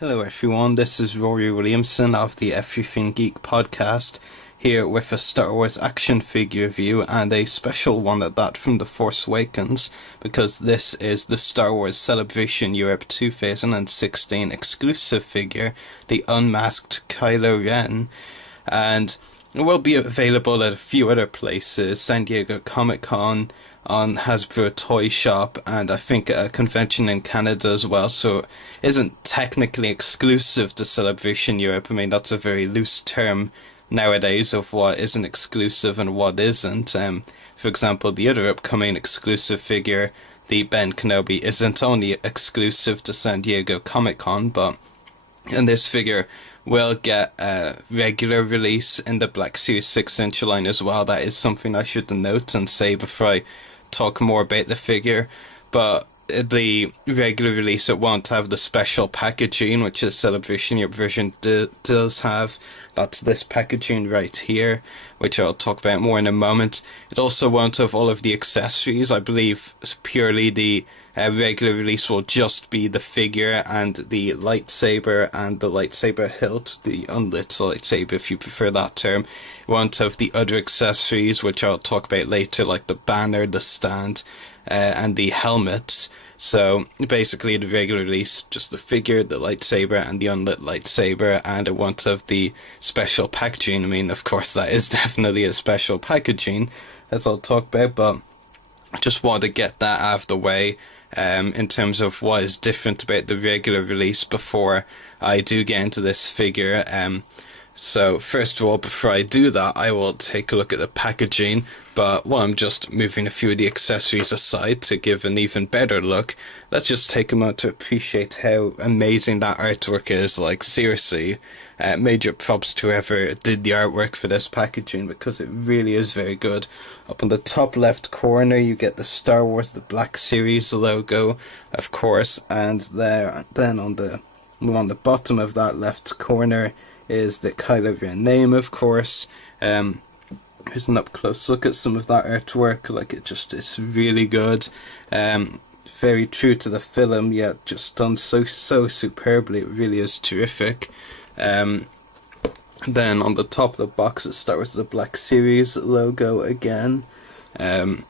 Hello everyone, this is Ruari Williamson of the Everything Geek podcast, here with a Star Wars action figure review, and a special one at that from the FORCE Awakens, because this is the Star Wars Celebration Europe 2016 exclusive figure, the unmasked Kylo Ren, and it will be available at a few other places: San Diego Comic-Con, on Hasbro Toy Shop, and I think a convention in Canada as well, so it isn't technically exclusive to Celebration Europe. I mean, that's a very loose term nowadays of what isn't exclusive and what isn't. For example, the other upcoming exclusive figure, the Ben Kenobi, isn't only exclusive to San Diego Comic-Con, and this figure will get a regular release in the Black Series 6-inch line as well. That is something I should note and say before I talk more about the figure. But the regular release, it won't have the special packaging, which the Celebration Europe version does have. That's this packaging right here, which I'll talk about more in a moment. It also won't have all of the accessories. I believe purely the regular release will just be the figure and the lightsaber and the lightsaber hilt, the unlit lightsaber if you prefer that term. It won't have the other accessories, which I'll talk about later, like the banner, the stand, and the helmets. So basically the regular release, just the figure, the lightsaber, and the unlit lightsaber, and it won't have the special packaging. I mean, of course, that is definitely a special packaging, as I'll talk about, but I just want to get that out of the way in terms of what is different about the regular release before I do get into this figure. So first of all, before I do that, I will take a look at the packaging, but while I'm just moving a few of the accessories aside to give an even better look, let's just take a moment to appreciate how amazing that artwork is. Like, seriously, major props to whoever did the artwork for this packaging, because it really is very good. Up on the top left corner, you get the Star Wars The Black Series logo, of course, and then on the bottom of that left corner is the Kylo Ren name, of course. Here's an up close look at some of that artwork. Like, it's really good. Very true to the film, yet just done so superbly. It really is terrific. Then on the top of the box, it starts with the Black Series logo again. And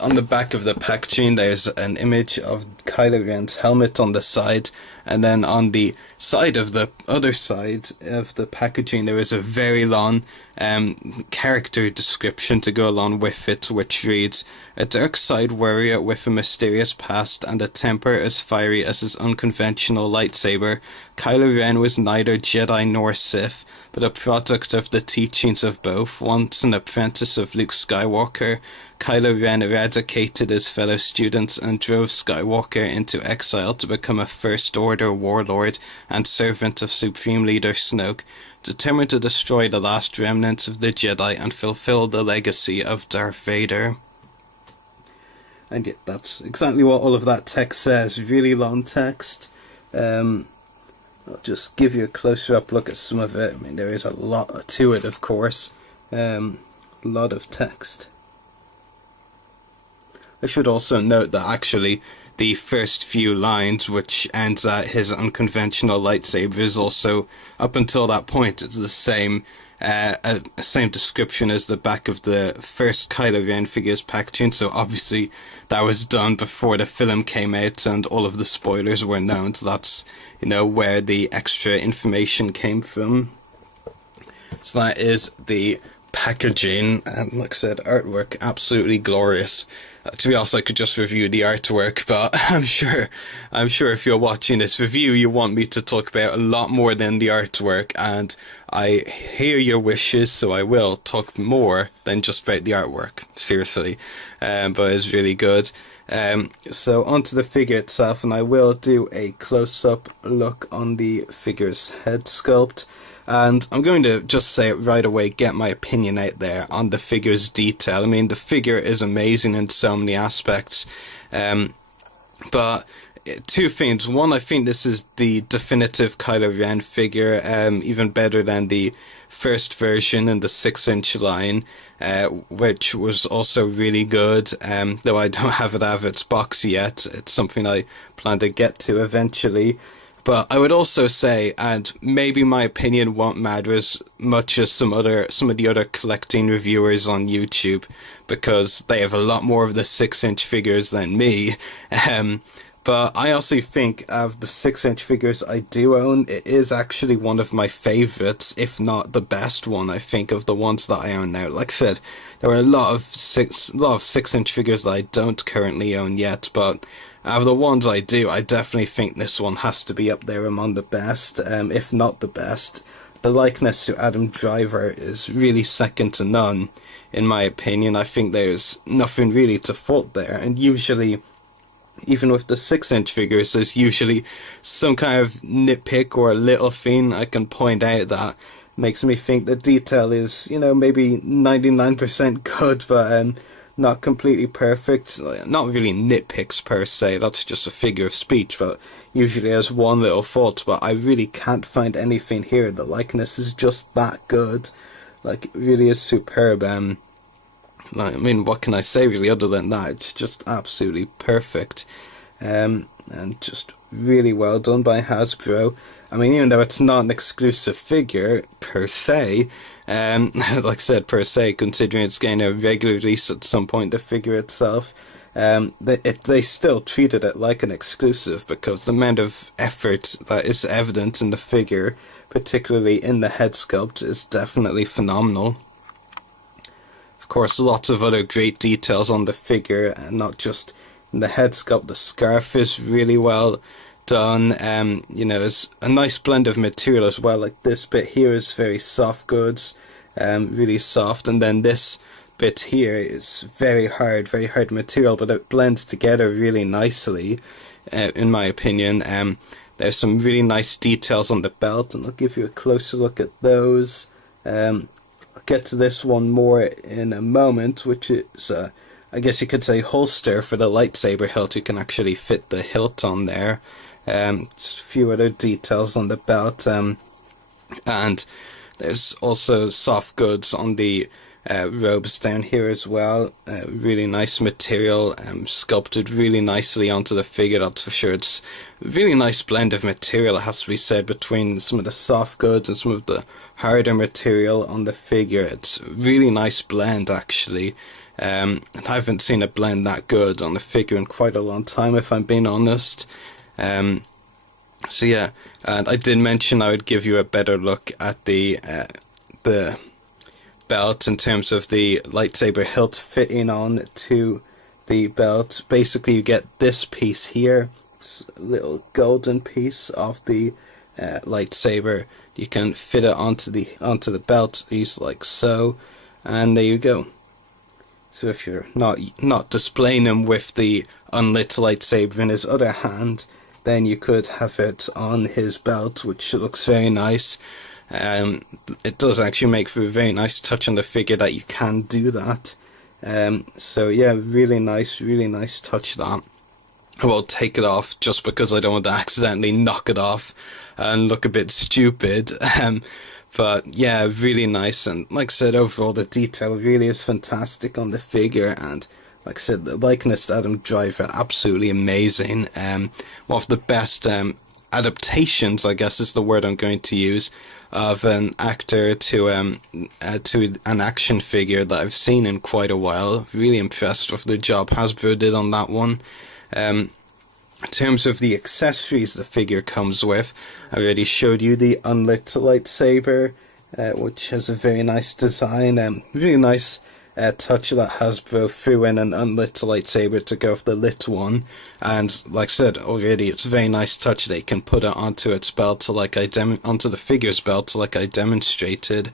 on the back of the packaging, there's an image of Kylo Ren's helmet on the side, and then on the side of the other side of the packaging, there is a very long character description to go along with it, which reads: "A dark side warrior with a mysterious past and a temper as fiery as his unconventional lightsaber, Kylo Ren was neither Jedi nor Sith, but a product of the teachings of both. Once an apprentice of Luke Skywalker, Kylo Ren eradicated his fellow students and drove Skywalker into exile to become a First Order warlord and servant of Supreme Leader Snoke, determined to destroy the last remnants of the Jedi and fulfill the legacy of Darth Vader." And yet, that's exactly what all of that text says. Really long text. I'll just give you a closer up look at some of it. I mean, there is a lot to it, of course. A lot of text. I should also note that actually the first few lines, which ends at "his unconventional lightsaber," is also, up until that point, it's the same description as the back of the first Kylo Ren figure's packaging. So obviously that was done before the film came out and all of the spoilers were known. So that's, where the extra information came from. So that is the packaging, and like I said, artwork absolutely glorious. To be honest, I could just review the artwork, but I'm sure if you're watching this review, you want me to talk about a lot more than the artwork, and I hear your wishes, so I will talk more than just about the artwork, seriously. But it's really good. So onto the figure itself, and I will do a close-up look on the figure's head sculpt. And I'm going to just say it right away, get my opinion out there on the figure's detail. I mean, the figure is amazing in so many aspects. But two things. One, I think this is the definitive Kylo Ren figure, even better than the first version in the 6-inch line, which was also really good, though I don't have it out of its box yet. It's something I plan to get to eventually. But I would also say, and maybe my opinion won't matter as much as some of the other collecting reviewers on YouTube, because they have a lot more of the 6-inch figures than me. But I also think of the 6-inch figures I do own, it is actually one of my favorites, if not the best one, I think, of the ones that I own now. Like I said, there are a lot of 6-inch figures that I don't currently own yet, but out of the ones I do, I definitely think this one has to be up there among the best, if not the best. The likeness to Adam Driver is really second to none, in my opinion. I think there's nothing really to fault there, and usually, even with the 6-inch figures, there's usually some kind of nitpick or a little thing I can point out that makes me think the detail is, maybe 99% good, but not completely perfect. Not really nitpicks per se, that's just a figure of speech, but usually has one little fault. But I really can't find anything here. The likeness is just that good. Like, it really is superb. What can I say really other than that? It's just absolutely perfect. And just really well done by Hasbro. Even though it's not an exclusive figure per se, like I said, per se, considering it's getting a regular release at some point, the figure itself, they still treated it like an exclusive, because the amount of effort that is evident in the figure, particularly in the head sculpt, is definitely phenomenal. Of course, lots of other great details on the figure, and not just in the head sculpt. The scarf is really well done. It's a nice blend of material as well. Like, this bit here is very soft goods, really soft, and then this bit here is very hard material, but it blends together really nicely, in my opinion. There's some really nice details on the belt, and I'll give you a closer look at those. I'll get to this one more in a moment, which is, I guess you could say, holster for the lightsaber hilt. You can actually fit the hilt on there. Just a few other details on the belt, and there's also soft goods on the robes down here as well. Really nice material, sculpted really nicely onto the figure, that's for sure. It's a really nice blend of material, it has to be said, between some of the soft goods and some of the harder material on the figure. It's a really nice blend, actually. I haven't seen a blend that good on the figure in quite a long time, if I'm being honest. So yeah, and I did mention I would give you a better look at the belt in terms of the lightsaber hilt fitting on to the belt. Basically, you get this piece here, this little golden piece of the lightsaber. You can fit it onto the belt, these like so, and there you go. So if you're not displaying him with the unlit lightsaber in his other hand, then you could have it on his belt, which looks very nice. It does actually make for a very nice touch on the figure that you can do that. So yeah, really nice touch that. I will take it off just because I don't want to accidentally knock it off and look a bit stupid. But yeah, really nice, and like I said, overall the detail really is fantastic on the figure, and like I said, the likeness to Adam Driver, absolutely amazing. One of the best adaptations, I guess is the word I'm going to use, of an actor to an action figure that I've seen in quite a while. Really impressed with the job Hasbro did on that one. In terms of the accessories the figure comes with, I already showed you the unlit lightsaber, which has a very nice design, really nice touch that Hasbro threw in an unlit lightsaber to go with the lit one, and like I said already, it's a very nice touch. They can put it onto its belt, onto the figure's belt, like I demonstrated.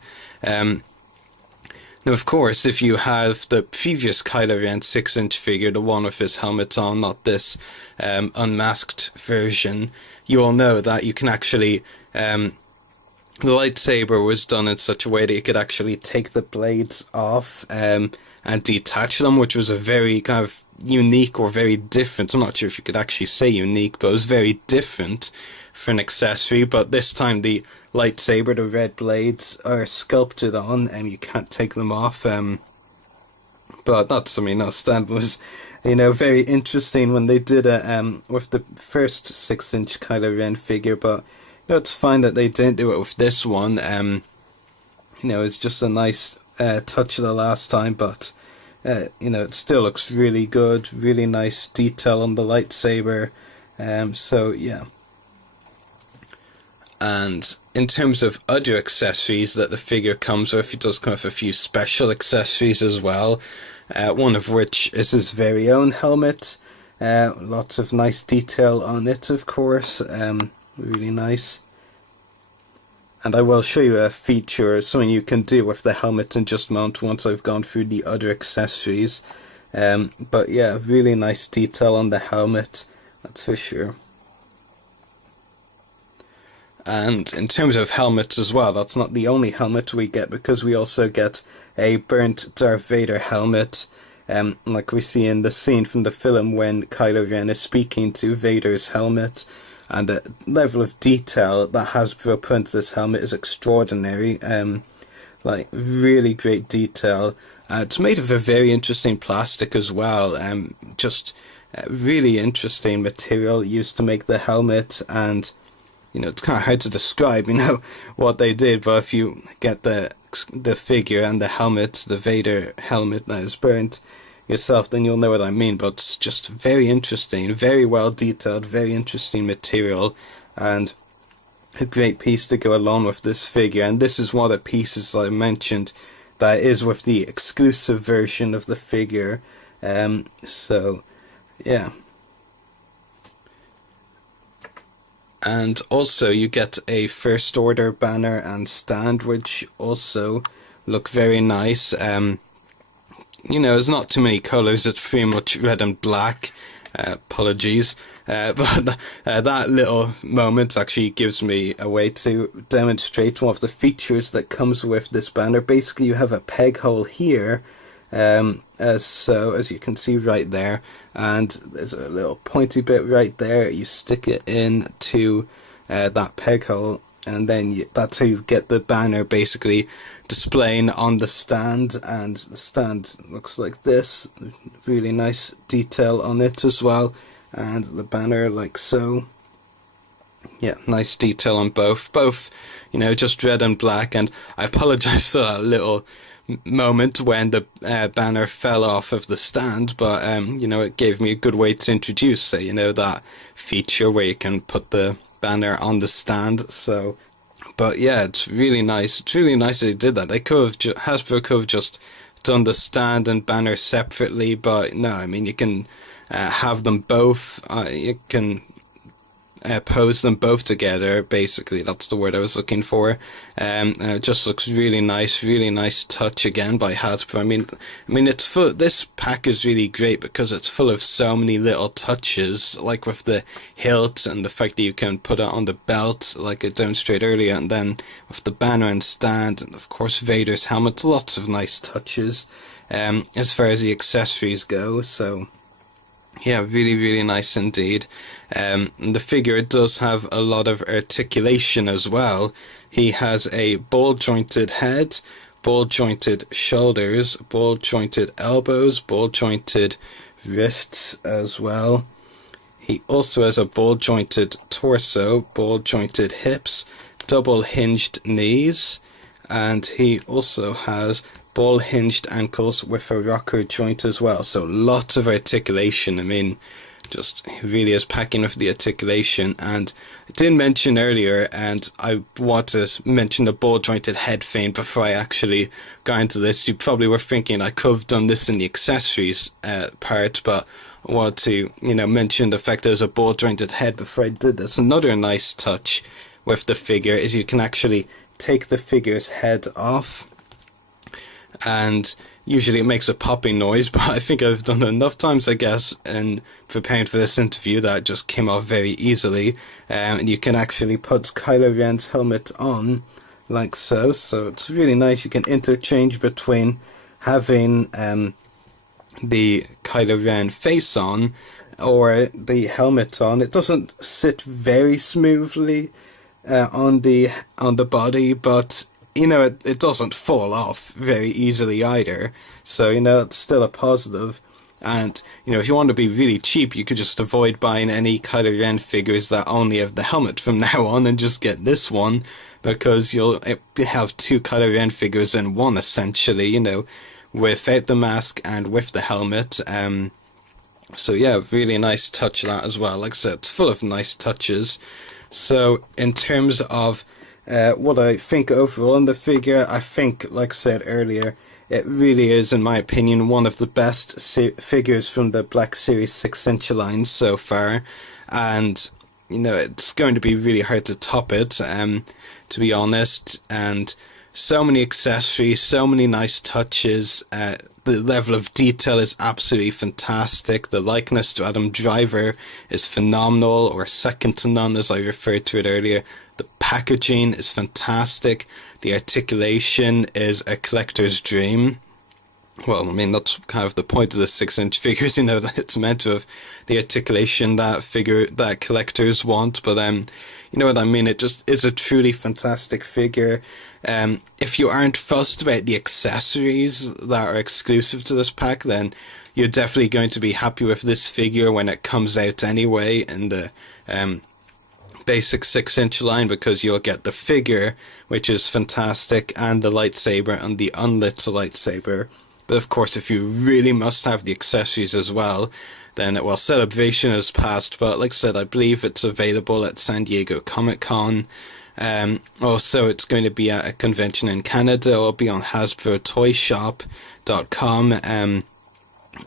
Now, of course, if you have the previous Kylo Ren 6-inch figure, the one with his helmet on, not this unmasked version, you will know that you can actually, the lightsaber was done in such a way that you could actually take the blades off and detach them, which was a very kind of unique or very different, I'm not sure if you could actually say unique, but it was very different for an accessory. But this time the lightsaber, the red blades, are sculpted on and you can't take them off. But that's, that was very interesting when they did it with the first 6-inch Kylo Ren figure, but it's fine that they didn't do it with this one. It's just a nice touch the last time, but it still looks really good, really nice detail on the lightsaber. So yeah. And in terms of other accessories that the figure comes with, it does come with a few special accessories as well. One of which is his very own helmet. Lots of nice detail on it, of course. Really nice. And I will show you a feature, something you can do with the helmet in just a moment once I've gone through the other accessories. But yeah, really nice detail on the helmet, that's for sure. And in terms of helmets as well, that's not the only helmet we get, because we also get a burnt Darth Vader helmet, like we see in the scene from the film when Kylo Ren is speaking to Vader's helmet. And the level of detail that Hasbro put into this helmet is extraordinary. Like, really great detail. It's made of a very interesting plastic as well. Just really interesting material used to make the helmet, and it's kind of hard to describe, what they did, but if you get the figure and the helmet, the Vader helmet that is burnt yourself, then you'll know what I mean. But it's just very interesting, very well detailed, very interesting material, and a great piece to go along with this figure. And this is one of the pieces that I mentioned that is with the exclusive version of the figure. So yeah. And also you get a First Order banner and stand, which also look very nice. There's not too many colours, it's pretty much red and black. Apologies. But that little moment actually gives me a way to demonstrate one of the features that comes with this banner. Basically, you have a peg hole here, as you can see right there, and there's a little pointy bit right there. You stick it in to that peg hole, and then that's how you get the banner basically displaying on the stand. And the stand looks like this, really nice detail on it as well, and the banner like so. Yeah, nice detail on both, just red and black. And I apologize for that little moment when the banner fell off of the stand, but it gave me a good way to introduce that feature where you can put the banner on the stand. So, but yeah, it's really nice. It's really nice they did that. They could have Hasbro could have just done the stand and banner separately, but no, I mean, you can have them both. You can pose them both together, basically. That's the word I was looking for. It just looks really nice touch again by Hasbro. I mean it's full. This pack is really great because it's full of so many little touches, like with the hilt and the fact that you can put it on the belt like I demonstrated earlier, and then with the banner and stand, and of course Vader's helmet. Lots of nice touches as far as the accessories go. So yeah, really nice indeed. The figure does have a lot of articulation as well. He has a ball-jointed head, ball-jointed shoulders, ball-jointed elbows, ball-jointed wrists as well. He also has a ball-jointed torso, ball-jointed hips, double-hinged knees, and he also has ball-hinged ankles with a rocker joint as well. So lots of articulation. I mean, just really is packing with the articulation. And I did mention earlier, and I want to mention the ball-jointed head thing before I actually got into this. You probably were thinking I could have done this in the accessories part, but I want to, mention the fact there's a ball-jointed head before I did this. Another nice touch with the figure is you can actually take the figure's head off, and usually it makes a popping noise, but I think I've done it enough times, I guess, in preparing for this interview, that it just came off very easily. And you can actually put Kylo Ren's helmet on like so. So it's really nice. You can interchange between having the Kylo Ren face on or the helmet on. It doesn't sit very smoothly on the body, but it doesn't fall off very easily either. So, it's still a positive. And, you know, if you want to be really cheap, you could just avoid buying any Kylo Ren figures that only have the helmet from now on and just get this one, because you'll have two Kylo Ren figures in one, essentially, you know, without the mask and with the helmet. So yeah, really nice touch that as well. Like I said, it's full of nice touches. So in terms of what I think overall in the figure, I think, like I said earlier, it really is, in my opinion, one of the best figures from the Black Series 6-inch line so far. And, you know, it's going to be really hard to top it, to be honest. And so many accessories, so many nice touches. The level of detail is absolutely fantastic. The likeness to Adam Driver is phenomenal, or second to none, as I referred to it earlier. The packaging is fantastic. The articulation is a collector's dream. Well, I mean, that's kind of the point of the 6-inch figures, you know, that it's meant to have the articulation that collectors want. But you know what I mean? It just is a truly fantastic figure. If you aren't fussed about the accessories that are exclusive to this pack, then you're definitely going to be happy with this figure when it comes out anyway in the basic 6-inch line, because you'll get the figure, which is fantastic, and the lightsaber and the unlit lightsaber. But of course, if you really must have the accessories as well, then, well, celebration has passed, but like I said, I believe it's available at San Diego Comic-Con. Also, it's going to be at a convention in Canada. It'll be on HasbroToyShop.com,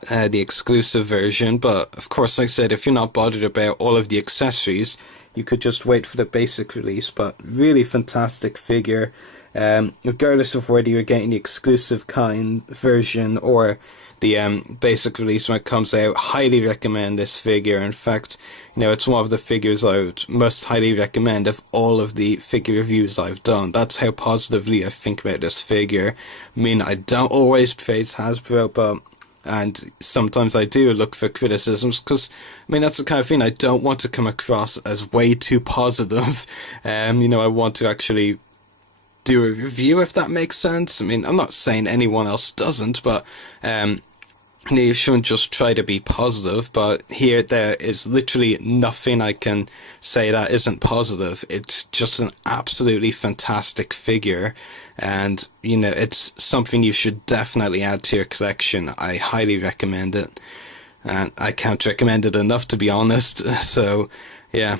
the exclusive version. But of course, like I said, if you're not bothered about all of the accessories, you could just wait for the basic release. But really fantastic figure. Regardless of whether you're getting the exclusive kind version or the basic release when it comes out, highly recommend this figure. In fact, you know, it's one of the figures I would most highly recommend of all of the figure reviews I've done. That's how positively I think about this figure. I mean, I don't always praise Hasbro, and sometimes I do look for criticisms, because, I mean, that's the kind of thing I don't want to come across as way too positive. You know, I want to actually do a review, if that makes sense. I mean, I'm not saying anyone else doesn't, but you shouldn't just try to be positive. But here, there is literally nothing I can say that isn't positive. It's just an absolutely fantastic figure, and, you know, it's something you should definitely add to your collection. I highly recommend it, and I can't recommend it enough, to be honest. So, yeah.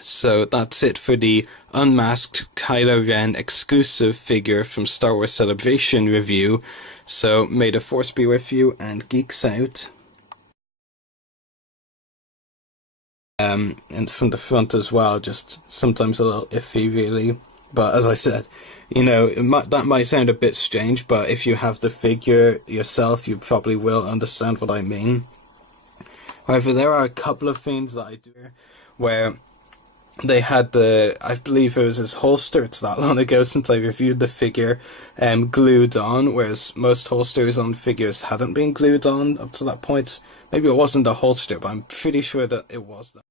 So that's it for the unmasked Kylo Ren exclusive figure from Star Wars Celebration review. So may the Force be with you, and geeks out. And from the front as well, just sometimes a little iffy, really. But as I said, you know, that might sound a bit strange, but if you have the figure yourself, you probably will understand what I mean. However, there are a couple of things that I do where they had I believe it was his holster, it's that long ago since I reviewed the figure, glued on, whereas most holsters on figures hadn't been glued on up to that point. Maybe it wasn't the holster, but I'm pretty sure that it was that.